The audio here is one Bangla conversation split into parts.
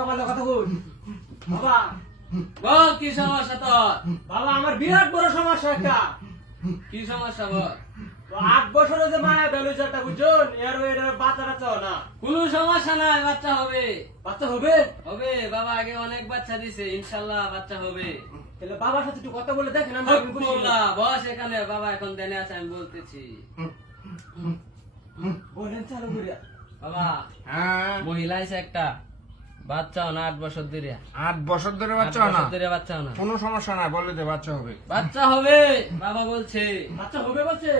বাবা কথা বল। বাবা বল কি সমস্যা তোর? বাবা আমার বিরাট বড় সমস্যা একটা। কি সমস্যা বল? আট বছরে যে মায়া বেলুছে একটা বুঝুন এর এর বাচ্চা না। কোনো সমস্যা নাই বাচ্চা হবে। বাচ্চা হবে? হবে বাবা আগে অনেক বাচ্চা দিছে ইনশাল্লাহ বাচ্চা হবে। তাহলে বাবার সাথে একটু কথা বলে দেখেন মৌলা, বস এখানে বাবা এখন দেনে আছে আমি বলতেছি। বলেন চালু করিয়া। বাবা হ্যাঁ। মহিলা আছে একটা। বাচ্চাও না আট বছর ধরে আট বছর ধরে বাচ্চা না? ধরে বাচ্চাও না। কোনো সমস্যা নাই বলে দে বাচ্চা হবে। বাচ্চা হবে বাবা বলছে। বাচ্চা হবে বলছে?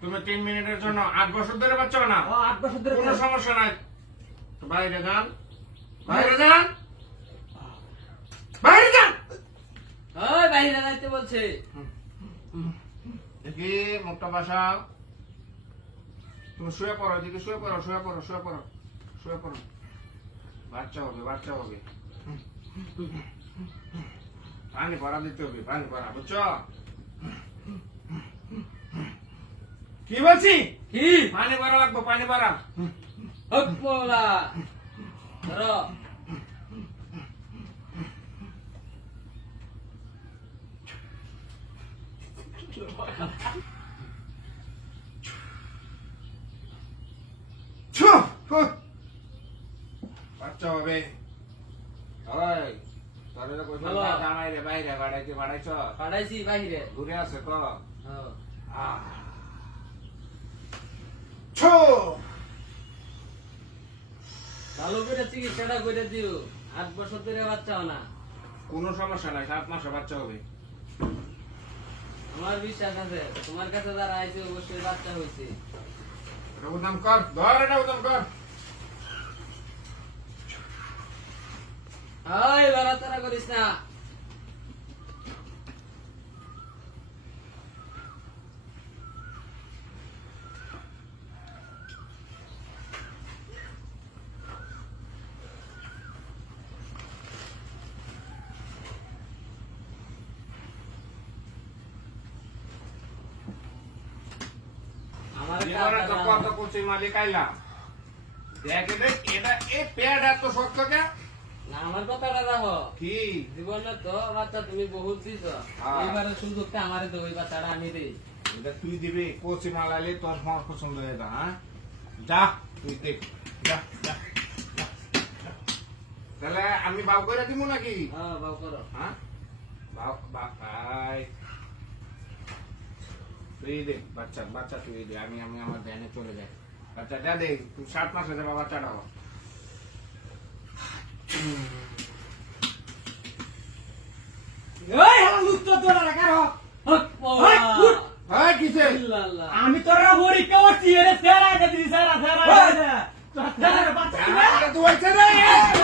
তুমি তিন মিনিটের জন্য আট বছর ধরে বাচ্চা না? আট বছর ধরে কোনো সমস্যা নাই। বাইরে যান বাইরে যান। বাইরে যান! ওই বাইরে যাইতে বলছে। দেখি মুখটা বাসা তুমি শুয়ে পড়ো এদিকে শুয়ে পড়ো শুয়ে পড়ো শুয়ে পড়ো শুয়ে পড়ো। বাচ্চা হবে বাচ্চা হবে পানি ভরা দিতে হবে পানি ভরা বুঝছ কি বলছি কি পানি ভরা লাগবো পানি ভরা হক মৌলা ধরো ছু, হু। বাচ্চা হবে। ওই তোর কইছো না, জামাই রে বাইরে বাড়াইতে বাড়াইছ? পাঠাইছি বাইরে। ঘুরে আছে তো। ভালো করে চিকিৎসাটা করে দিও। আট বছর ধরে বাচ্চাও না। কোনো সমস্যা নাই সাত মাসে বাচ্চা হবে। আমার বিশ্বাস আছে তোমার কাছে যারা আইছে অবশ্যই বাচ্চা হয়েছে। এটা উদ্যম কর ধর এটা উদ্যম কর। ওই লড়াচড়া করিস না। মালিক আইলাম। দেখে দেখ এটা এই পেয়ার এত শক্ত কে না আমার কথাটা কি? জীবনে তো বাচ্চা তুমি বহুত দিছ। হ্যাঁ। এইবারে সুযোগটা আমারে ওই বাচ্চাটা আমি দেই। এটা তুই দিবি কোচি মাল তোর আমার পছন্দ হয়ে যা হ্যাঁ? যা তুই দেখ যা যা যা, যা। তাহলে আমি বাউ করে দিব নাকি? হ্যাঁ বাবু করো। হ্যাঁ? বাউ বা- ভাই। তুই দে বাচ্চা বাচ্চা তুই দে আমি আমি আমার ভ্যানে চলে যাই। বাচ্চা দে তুই সাত মাস হয়ে যাবে বাচ্চাটা আমি তোরা পরীক্ষা করছি এরে সেরা কে দিছি সেরা সেরা তোরা সেরা বাচ্চা রে।